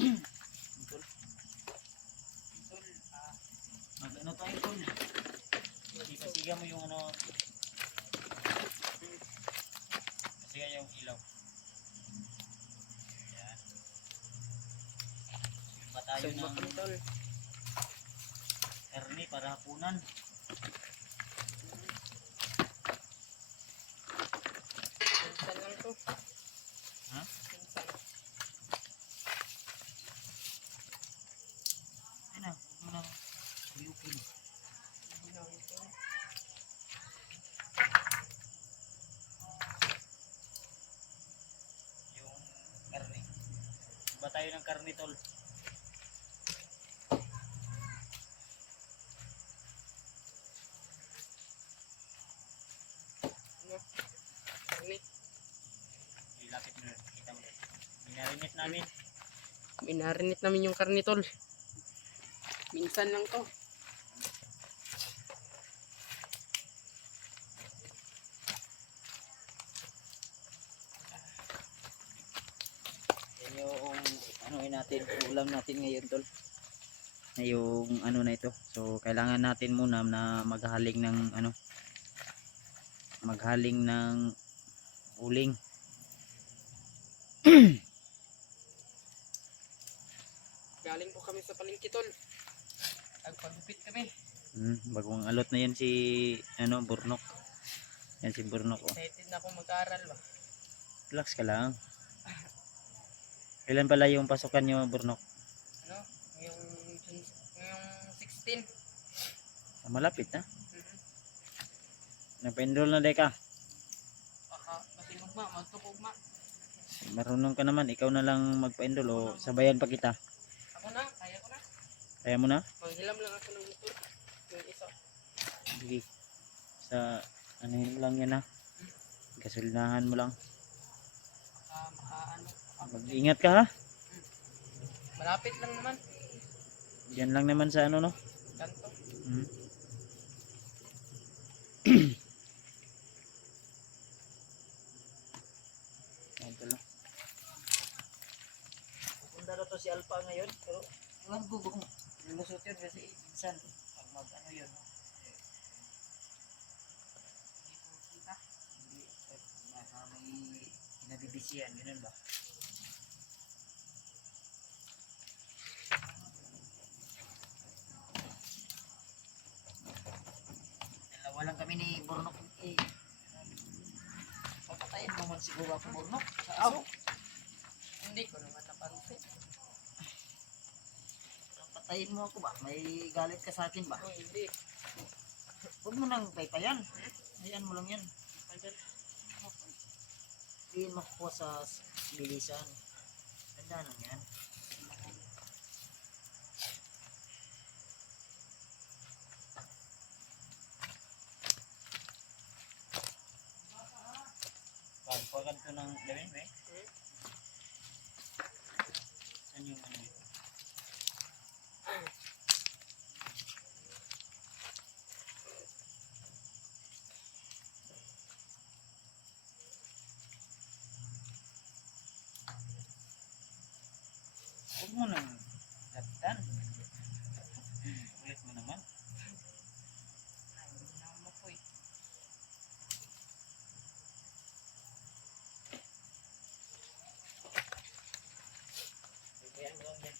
Tol. Tol, mag ano tayo tol? Pasiga mo yung ano. Pasiga yung ilaw. Yan. Ba tayo ng tol. karne para hapunan. Minsan lang to. Ha? Minsan. Ay na, huwag mo na uyukin. Yung karne. Ba tayo ng karne tol? Karne. Ilapit mo na, kita mo na. Minarinate namin. Minarinate namin yung karne tol. Minsan lang to. Yan yung ano natin, ulam natin ngayon tol. Yung ano na ito. So kailangan natin muna na maghaling ng ano, maghaling ng uling. Galing po kami sa palengke tol. Nagpagupit kami. Bagong alot na yan si ano, Burnok. Yan si Burnok. Oh. Excited na ako mag-aaral ba. Relax ka lang. Kailan pala yung pasukan nyo, Burnok? Ano? Yung 16. Malapit na. Mhm. Napa-enroll na deka. Baka matinog ma, magtukog ma. Marunong ka naman, ikaw na lang magpa-enroll o sabayan pa kita. Ako na, kaya ko na. Kaya mo na? Manghilam lang ako ng motor. Yung isa. Sige. Sa ano yun lang yan ha. Gasolinahan mo lang. Maka-ano. Mag-ingat ka ha. Malapit lang naman. Diyan lang naman sa ano no. Kanto. Pupunta na to si Alpha ngayon. Pero iwan ko kung lulusot yun kasi minsan pag mag ano yun. Hindi baka may pinabibisiyan. Ganun ba? Dalawa lang kami ni Burnok. Papatayin mo man siguro ako Burnok. Sa aso. Hindi ko naman napansin. Patayin mo ako ba? May galit ka sa akin ba? Oh, hindi. Huwag mo nang paypayan. Ayan mo lang yan. Hindi makukuha sa bilisan. Ganda lang yan. Pag ganito ng gawin ba eh? Saan yung ano yun? Huwag mo nang lagtan. Ulit mo naman. Ay, hindi na ako mapoy. Kaya mo lang yan.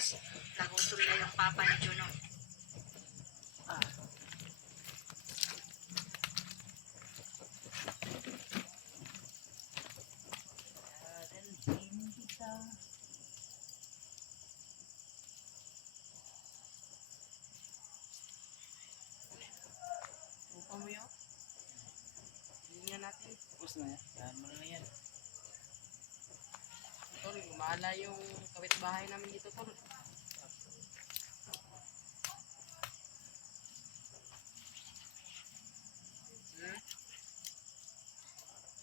Tapos, nagutol na yung papa ni Juno. Lupa mo yun. Hilingan natin. Tapos na yan. Yan mo na yan. Tol, gumala yung kapitbahay namin dito, tol. Hmm?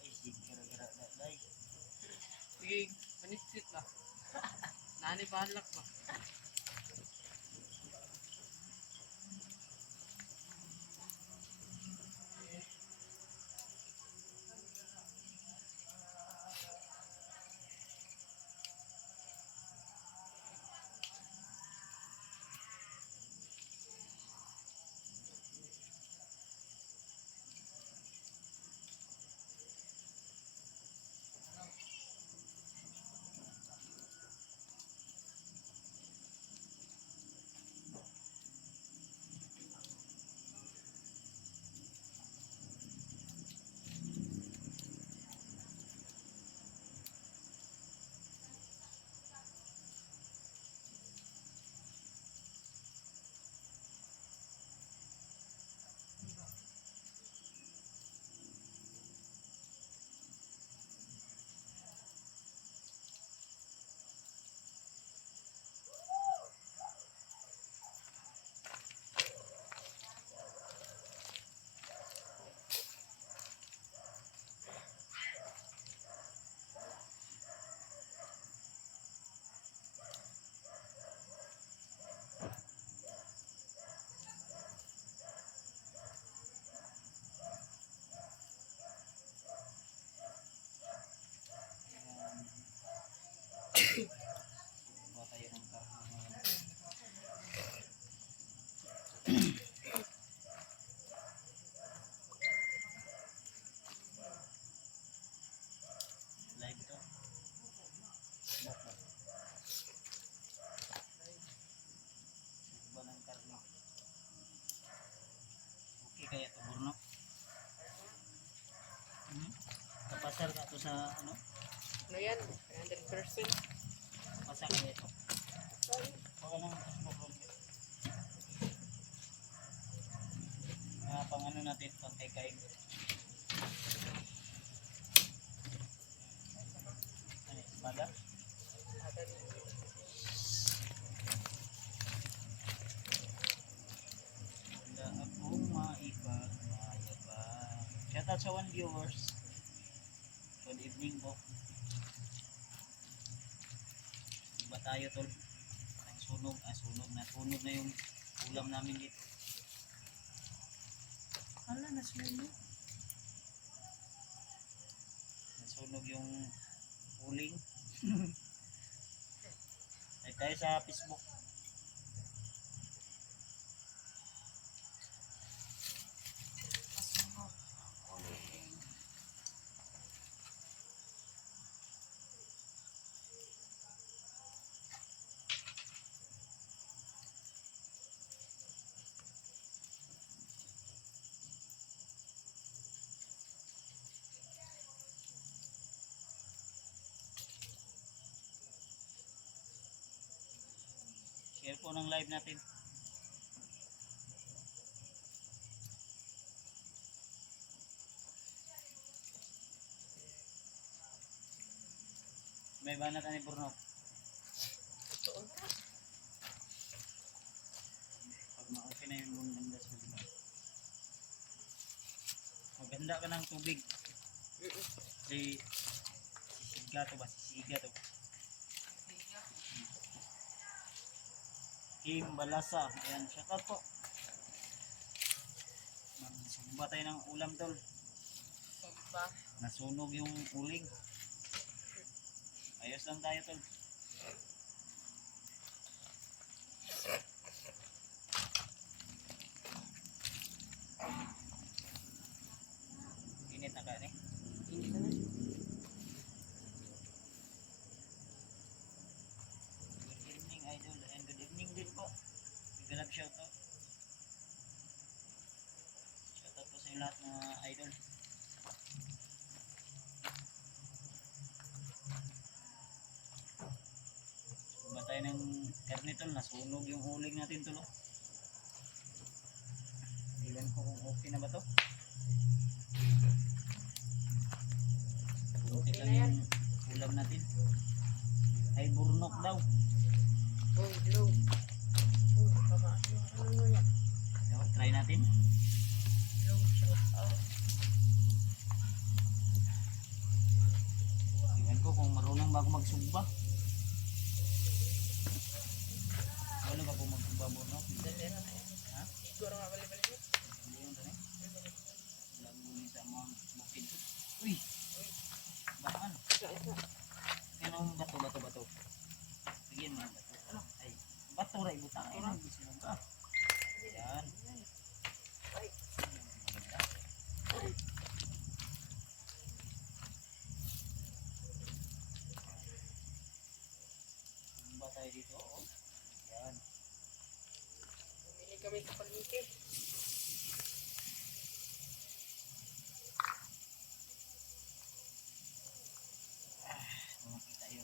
Ay, gara-gara na. Like. Sige, panitsit ba? Nani balak ba? Kuha tayo ng karne. Live to. Smoke ba? Suba ng karne. Okay kaya to, Burno? Kapasar ka to sa ano? Ano yan? 100%. Pasar ka ito. Baka nang smoke room. Pang ano natin, pang kay-kay. Ano, espada? Wala akong maipagmayabang. Shout out sa 1 viewers. Good evening po. Iba tayo tol. Sunog na yung ulam namin dito. Hala, nasunog. Nasunog yung uling. Ay tayo sa Facebook. Share po ng live natin. May banat ani Burno. Totoo ka. Pag ma-okay na yung bundang gas mo. Maganda ka ng tubig. Kasi sisiga to ba? Sisiga to. Kim Balasa. Ayan, shout out po. Magsugba tayo ng ulam tol. Sumba. Nasunog yung uling. Ayos lang tayo tol. Init na ka ni. Hindi ka na. Good evening idol. shoutout. Shoutout po sa inyo lahat na idol. Ba tayo ng karne tol, nasunog yung uling natin tol. Oh. Ilan ko kung okay na ba to? Okay lang yung ulam natin. Ay burnok daw. Oh, hello. Oh, tamaan yung ano mo yan. So, try natin. Hello, shout out. Tingnan ko kung marunong ba ako magsugba. Wala ba kung magsugba burnok? Dali na na yan. Ha? Igor nga bali-bali mo. Hindi yung tani. Wala mo sa mga bukid ko. Uy! Bahan. Isa. Anong bato? Bigyan mo ng bato. Ano? Ay, bato ra ibutang. Ay, nagbisilong ka. Yan. Ay. Maganda. Tumba tayo dito. Oh. Yan. Bumili kami sa palengke. Makita yun.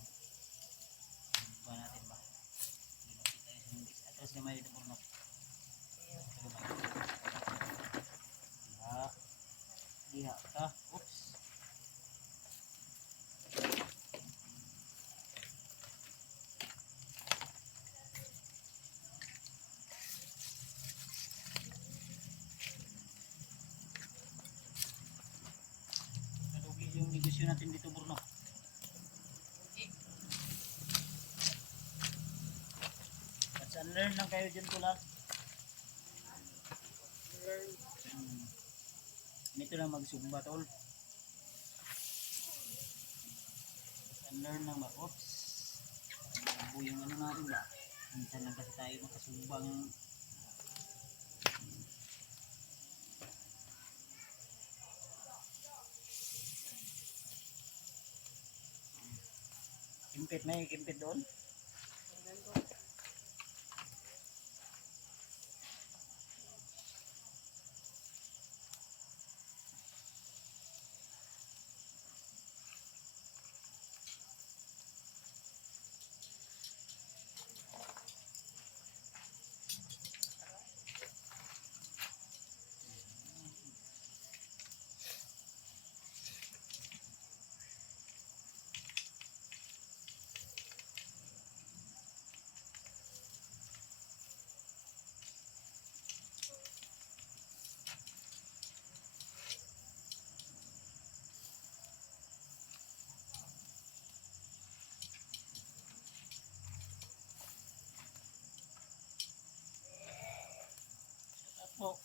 Tumba natin ba? Hindi makita yun. Hindi. Atras naman dito burnok. Ito ba? Diha. Diha ka. Oops. Kalugi yung negosyo natin dito burnok. Let's unlearn lang kayo dyan tulad. Learn. Nito lang magsugba tol. Unlearn lang ba? Oops. Ano yung ano natin ba? Minsan lang kasi tayo makasugbang. Kimpit, may kimpit doon. Tingnan ko. Po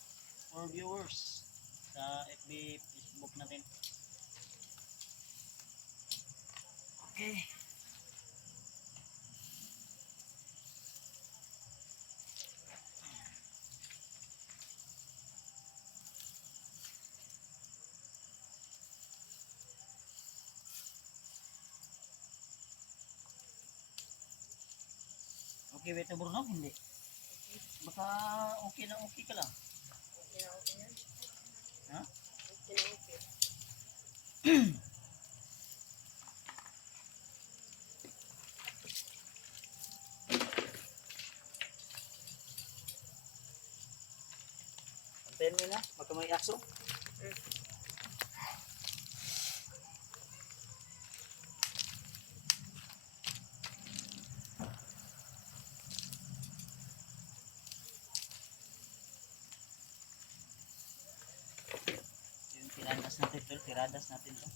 for viewers sa FB, Facebook natin. Okay. Okay, beto burnok hindi. Baka okay na okay ka lang. Okay na okay yan. Ha? Okay na okay. Antayin mo na, baka may akso. Yung tiradas natin tol, tiradas natin to.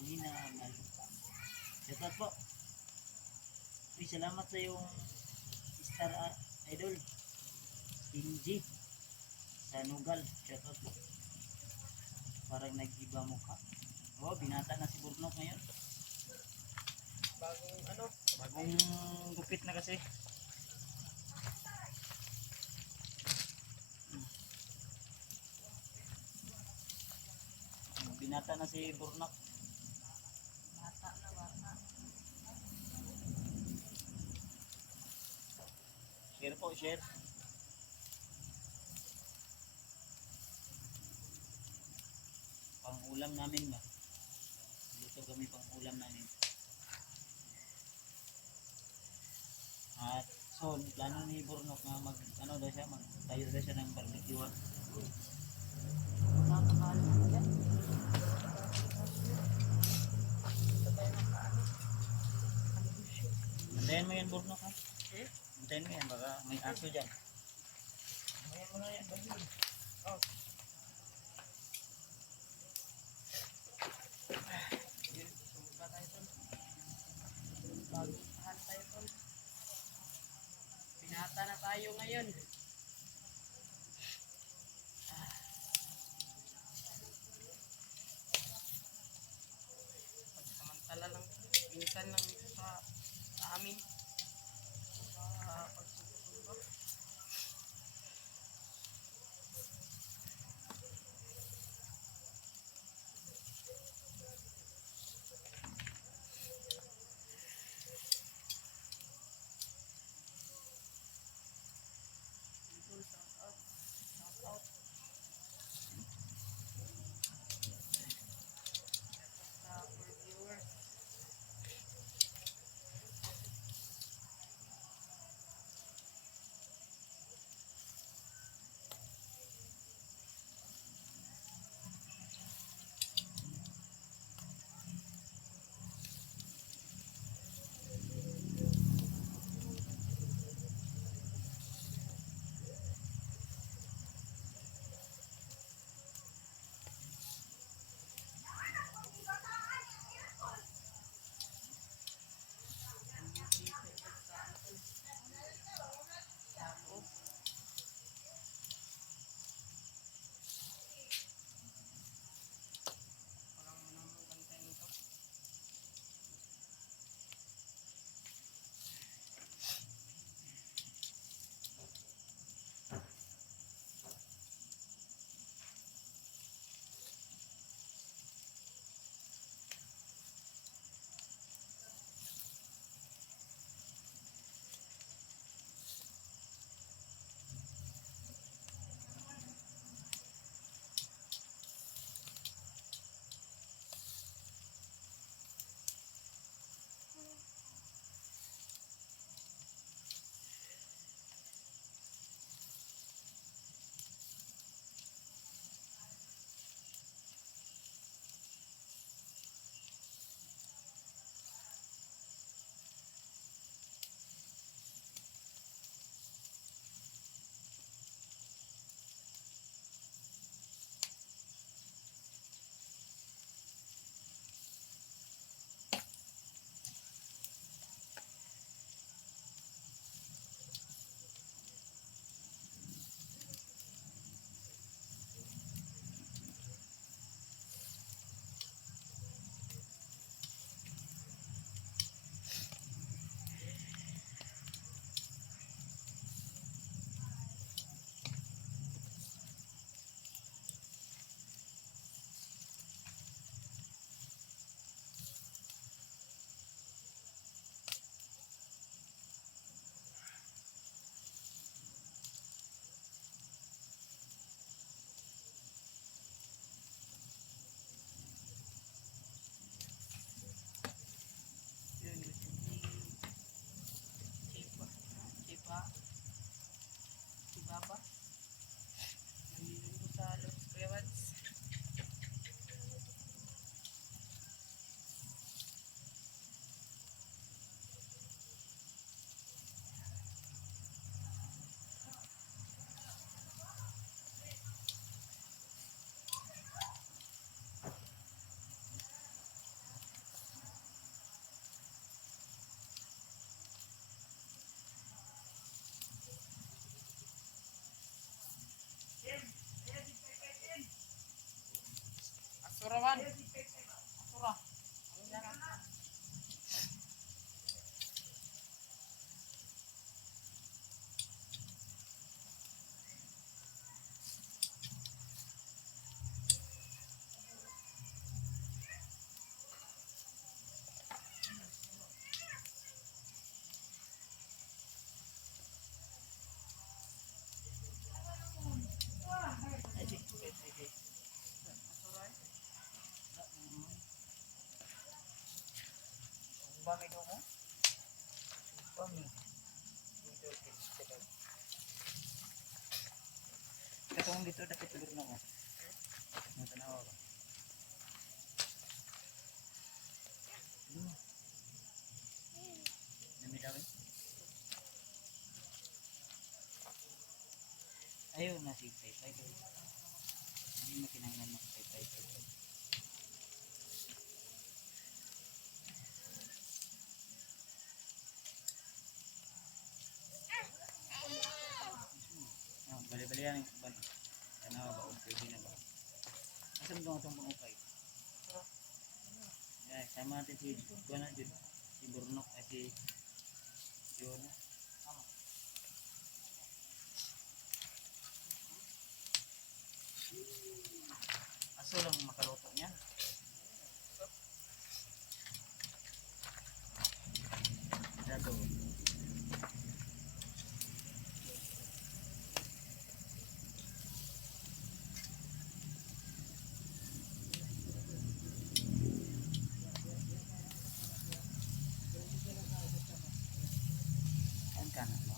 Nina Malupa. Shoutout po. Uy, salamat sa yung Star Idol. Inji. Sa Nugal. Shoutout po. Parang nag-iba mukha. Oh, binata na si Burnok ngayon. Bagong ano? Bagong gupit na kasi. Binata na si Burnok. Bata na bata. po, share. Pang-ulam namin ba? Luto kami pang-ulam namin. At so, plano ni Burnok na mag, ano daw siya, magtayo daw siya ng barbecue. Bantayan mo yan, Burnok, ha? Bantayan mo yan, baka may aso dyan. Bantayan mo na yan, bantayan. Binata na tayo ngayon. Pagsamantala lang, minsan lang sa amin. Pagsusubo. Pami daw mo? Pami. Katong dito dapat tulog na ko. Ang tanawa ko. Namidawin? Ayaw na si Tay Tay. Hindi mo kinanglan ng Tay Tay. Bali-bali yan yung ban. Tanawa ba? Pwede na ba? Asam doon itong pangukay? Yeah, sama natin si Juana dun. Si Burnok at si Juana. Aso lang makaluto niya. Dato. Ang kanan mo.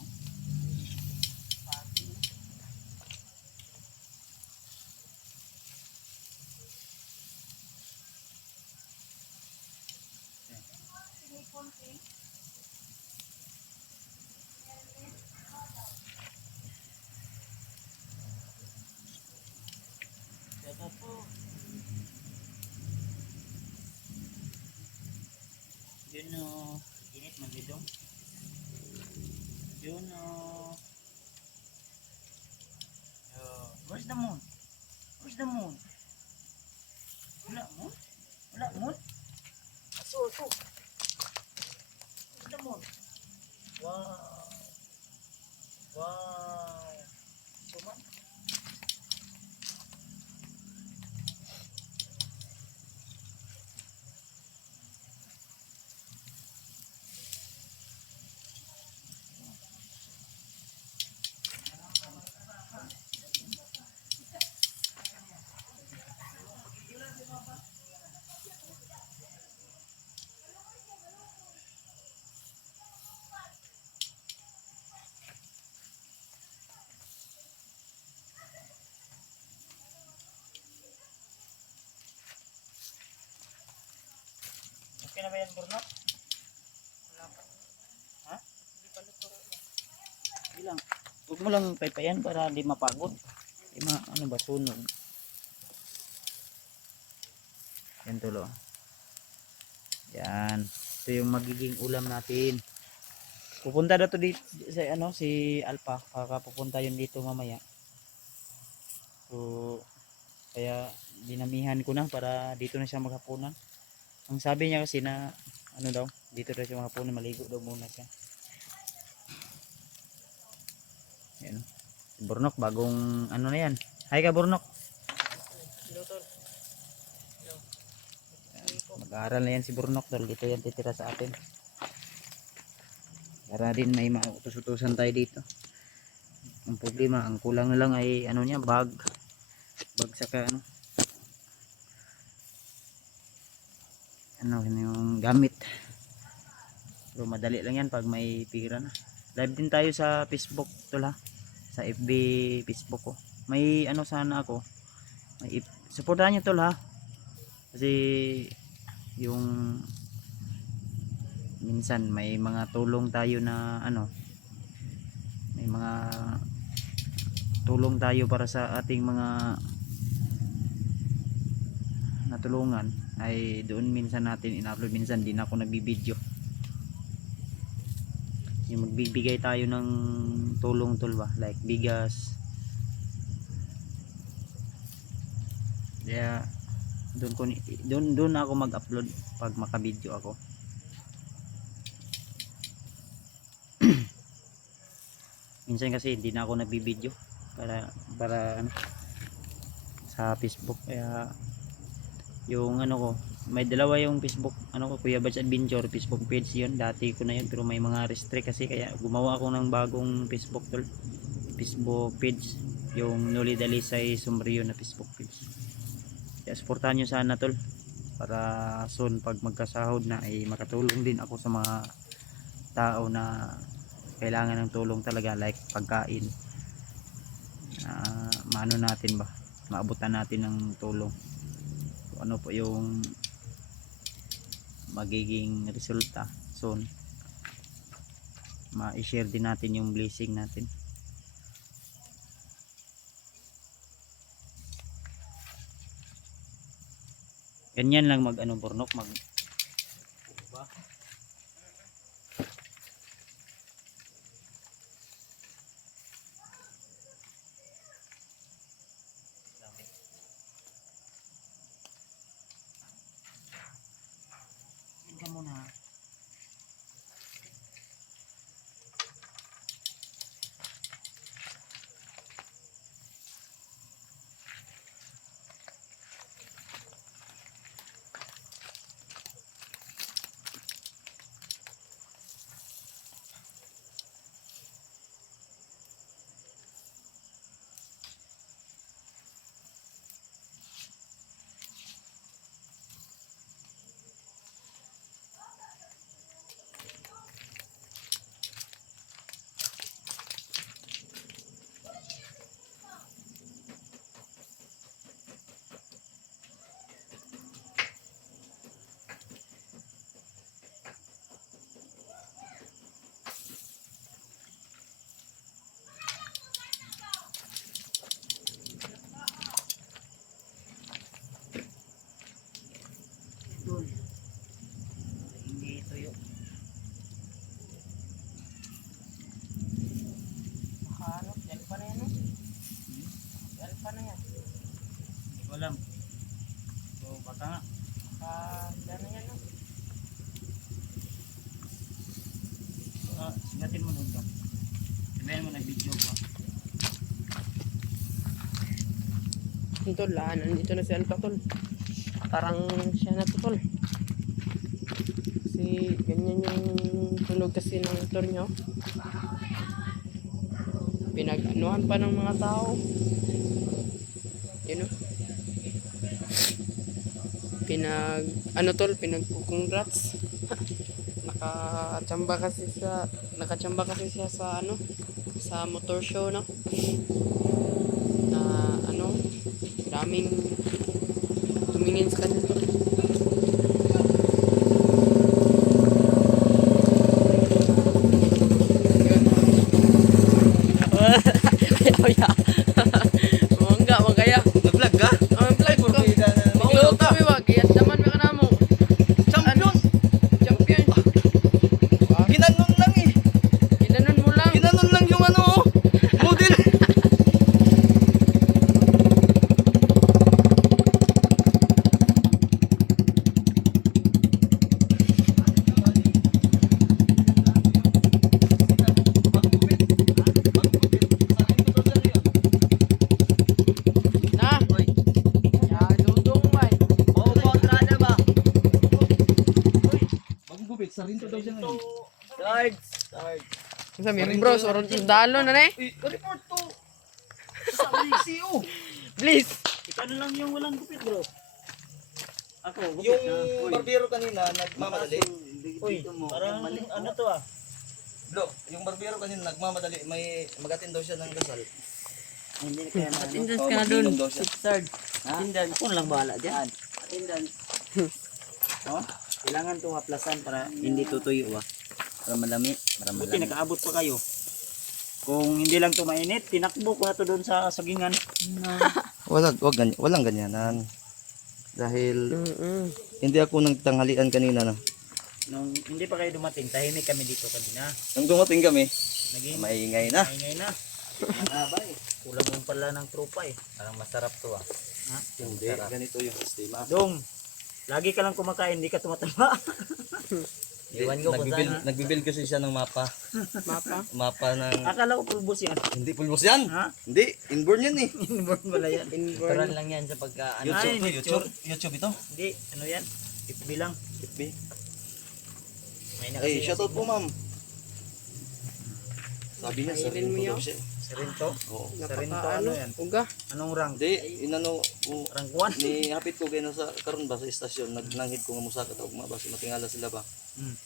Dato po. Yun o. Init maglidong. Yun o. Where's the moon? Where's the moon? Wala moon? Wala moon? Aso. Where's the moon? Wow. Wow. Suman? Okay na ba yan, Burnok? Wala pa. Ha? Hindi pa luto. Bilang. Huwag mo lang paypayan para di mapagod. Di ano ba, sunog. Yan tulo. Yan. Ito yung magiging ulam natin. Pupunta na to dito sa si Alpha. Pupunta yun dito mamaya. So, kaya dinamihan ko na para dito na siya maghapunan. Ang sabi niya kasi na daw, dito daw siya maghapunan, maligo daw muna siya. Yan. Si Burnok bagong na yan. Hi ka Burnok. Hello, tol. Mag-aaral na yan si Burnok dahil dito yan titira sa atin. Para din may mautos-utusan tayo dito. Ang problema, ang kulang na lang ay niya, bag saka yung gamit. So madali lang yan pag may pira na. Live din tayo sa Facebook tol ha. Sa FB Facebook ko. May sana ako. Supportahan niyo tol ha. Kasi yung minsan may mga tulong tayo na may mga tulong tayo para sa ating mga natulungan ay doon minsan natin in-upload, minsan din ako nagbibideo. Yung magbibigay tayo ng tulong tol ba, like bigas. Kaya doon ako mag-upload pag makabideo ako. Minsan kasi hindi na ako nagbibideo para sa Facebook. Kaya yung ko, may dalawa yung Facebook ko, Kuya Bads Adventure Facebook page yun, dati ko na yun pero may mga restrict kasi, kaya gumawa ako ng bagong Facebook tol, Facebook page, yung Noli Dalisay Sombrio na Facebook page. Kaya supportahan nyo sana tol para soon pag magkasahod na ay makatulong din ako sa mga tao na kailangan ng tulong talaga, like pagkain. Maano natin ba, maabutan natin ng tulong. Kung ano po yung magiging resulta soon, ma-share din natin yung blessing natin. Ganyan lang mag ano burnok, mag ba? Yan ka muna. Idol, hindi tuyo. Ano? Yan pa na yan. Yan pa na yan. Hindi ko alam. So baka nga. Yan na yan. Singatin mo doon ka. Sabihin mo nag-video ko. Tol, nandito na si Alpha, tol. Parang siya na to, tol. Kasi ganyan yung tunog kasi ng motor niya. Pinag-anuhan pa ng mga tao. Yun o. Pinag-congrats. Nakachamba kasi siya sa sa motor show, no? Na daming tumingin sa kanya. Yun. Ay, mangga, magaya. Nag-vlog ka? Ang vlog ko. Magluto kami ba? Kaya daman may kanamo. Champion! Champion. Ginanon lang eh. Ginanon mo lang. Ginanon lang yung model. Na. Ya, dudong ba? Magugubit, sarinto daw siya ngayon. Sa membro, sorong dalo na Report to! Sa CEO! Please. Ikaw na lang yung walang gupit, bro. Ako, gupit Yung na. Uy, barbero kanina, nagmamadali. Uy, parang ano to ah. Bro, yung barbero kanina nagmamadali, may magatin daw siya ng dasal. Hindi kaya na ano. Attendance Oh, ka na mag-inom dun. daw siya. Third. Attendance. Ako na lang bahala dyan. Attendance. Oh, kailangan to haplasan para hindi tutuyo ah. Para malami. Buti nakaabot pa kayo. Kung hindi lang to mainit, tinakbo ko na to doon sa sagingan. Walang ganyanan. Dahil Mm-mm. hindi ako nagtanghalian kanina na. Nung hindi pa kayo dumating, tahimik kami dito kanina. Nung dumating kami, Naging maingay na. maingay na. Abay, kulang mo pala ng tropa eh. Parang masarap to ah. Ha? Hindi, ganito yung sistema. Dong, lagi ka lang kumakain, hindi ka tumataba. Iwan ko kung saan. Nagbibuild kasi siya ng mapa. Mapa. Mapa ng... Akala ko pulbos yan. Hindi pulbos yan. Ha? Hindi, inborn yan eh. Inborn pala yan. Inborn. lang yan sa pagka... Ano? YouTube Ay, to, nature. YouTube ito. Hindi, ano yan? FB lang. FB. May Ay, shoutout po ma'am. Sabi niya, Sabihin mo sarili yun. daw siya. Sirinto. Oo. Sirinto, Napaka ano yan? Uga. Anong rank? Hindi, inano, Rank 1? ni hapit ko kayo sa karon ba sa istasyon, nagnanghid ko nga musa ka tawag mga basi matingala sila ba. Mm.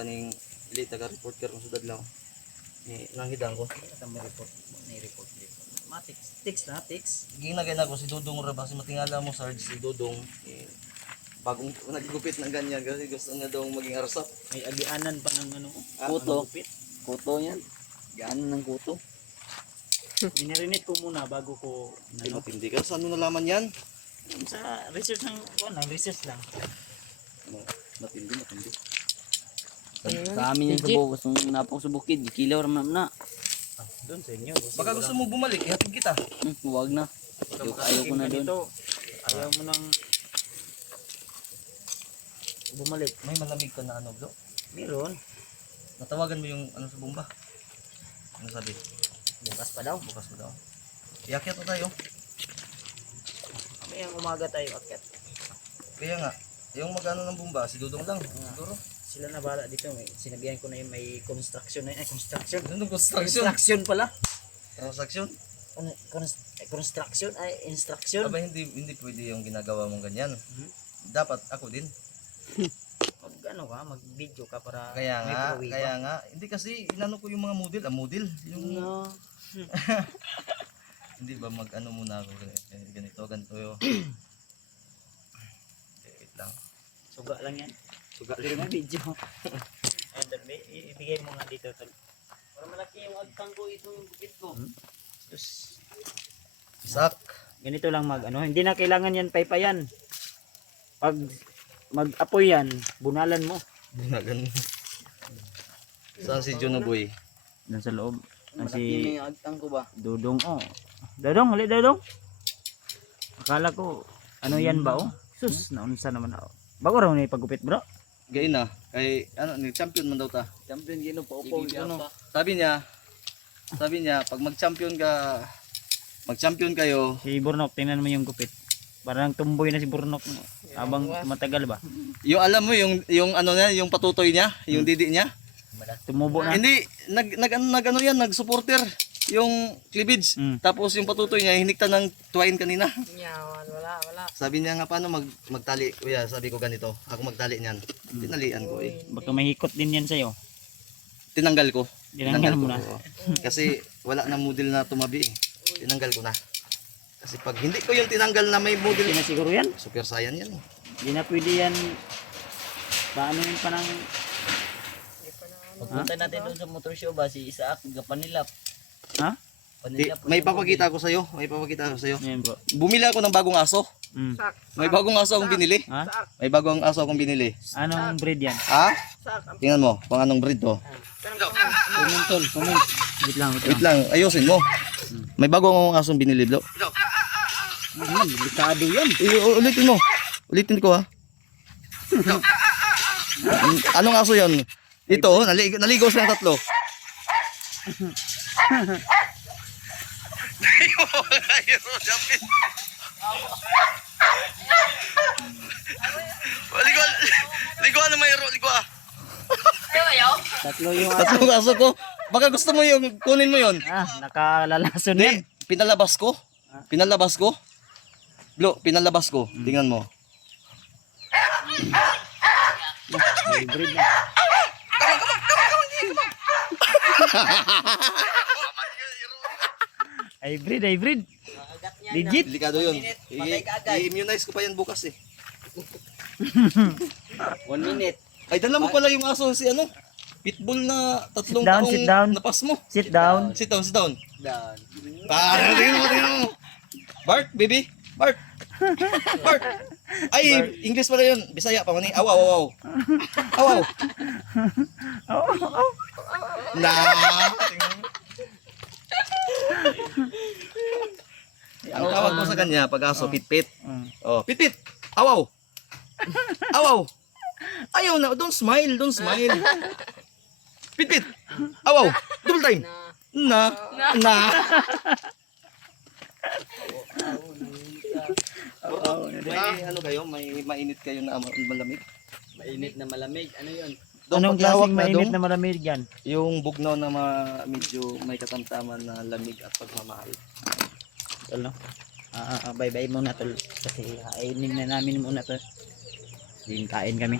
Kaning dili taga report karon sa Dadlaw. Ni nanghidan ko. May report. May report dito. Matix. Tix na, tix. Ginagay na ko si Dudong ra ba si matingala mo Sarge si Dudong. Bagong nagigupit ng ganyan kasi gusto nga daw maging arsap. May agianan pa ng ano. Kuto. Magupit. Kuto yan. Gaan ng kuto. Binirinit ko muna bago ko Ay ano. matindi ka. Saan mo nalaman yan? Sa research ng research lang. Matindi, matindi. Sa amin yung subo. Gusto mong napang subukid. Kilaw ramam na. Doon sa inyo. Baka gusto mo bumalik, ihatid kita. Huwag na. Ayaw ko na doon. Ayaw mo nang bumalik. May malamig ka na ano, bro. Meron. Natawagan mo yung ano sa bomba. Ano sabi? Bukas pa daw. Bukas mo daw. Iakyat na tayo. Mamayang umaga tayo akyat. Kaya nga, yung mag-ano ng bomba, si Dudong lang. Siguro. Sila na bahala dito. Sinabihan ko na yung may construction na yun. Construction. Ano construction? Construction pala. Transaction? Construction ay instruction. Aba, hindi pwede yung ginagawa mong ganyan. Dapat ako din. Mag-video ka para Kaya may nga, pruwiba. kaya nga. Hindi kasi inano ko yung mga model. Yung hindi ba mag-ano muna ako ganito yun. Wait lang. Suga lang yan. Suga lang yung video. And then, ibigay mo nga dito. Para malaki yung agtang ko. Ito yung bukit ko. Tapos, Sak. ganito lang hindi na kailangan yan paypayan. Pag mag-apoy yan, bunalan mo. Bunalan. Saan si Juno Boy? Doon sa loob. Malaki yung agtang ko ba? Dudong, Dudong, hali Dudong. Akala ko, ano yan ba Sus, naunsa naman ako. Bago raw na ipagupit bro. Gay na. Kay ano, champion man daw ta. Champion gino pa upaw. Ano? Sabi niya, pag mag-champion kayo, Si Burnok, tingnan mo yung gupit. Parang tumboy na si Burnok. Habang matagal ba? yung alam mo yung ano niya, yung patutoy niya, yung didi niya. Tumubo na. Hindi nag-ano yan, nag-supporter yung cleavage. Tapos yung patutoy niya hinikta ng tuwain kanina. Yawan. Wala. Sabi niya nga paano magtali. Kuya, sabi ko ganito, ako magtali niyan. Tinalian ko eh. Baka may hikot din yan sa'yo. Tinanggal ko. Tinanggal mo na. ko. Kasi wala na model na tumabi eh. Tinanggal ko na. Kasi pag hindi ko yung tinanggal na may model, Hindi na siguro yan. super saiyan yan eh. Hindi na pwede yan. Paano yun pa ng... Pagpunta natin doon sa motor show ba, si Isaac, Panilap. Ha? Panilap. May papakita ko sa'yo. Yan bro. Bumili ako ng bagong aso. May bagong aso akong binili. Ha? May bagong aso akong binili. Anong breed yan? Ha? Tingnan mo, kung anong breed to. Comment. Wait lang. Wait lang, ayusin mo. May bagong asong binili, bro. Delikado yan. Ulitin mo. Ulitin ko ha. Anong aso yan? Ito, naligo silang tatlo. Ligo na mayro, ligo ah. Tatlo yung... Tatlong aso ko. Baka gusto mo yung kunin mo yon. Nakalalason yan. Hindi, pinalabas ko. Blo, pinalabas ko. Tingnan mo. Hybrid na. Hybrid. Legit. Delikado yun. I-immunize ko pa yan bukas eh. 1 minute. Ay, dala mo pala yung aso si ano? Pitbull na 3 Sit down, taong sit down. napas mo. Sit down. Sit down. Down. Tingnan mo. Bart, baby. Bart. Ay, English pala yun. Bisaya pa man eh. Aw. Aw. Na. Ang tawag ko sa kanya pag aso, pitpit. Oh, pitpit. Aw. Ayaw na, don't smile. Pitpit. Aw. Double time. Na. May ano kayo? May mainit kayo na malamig? Mainit na malamig. Ano yun? Dong, Anong pakihawak klaseng na, mainit Dong? na malamig yan? Yung bugnaw na medyo may katamtaman na lamig at pagmamahal. Tol, no? Bye-bye muna, tol. Kasi kainin na namin muna to. Din kain kami.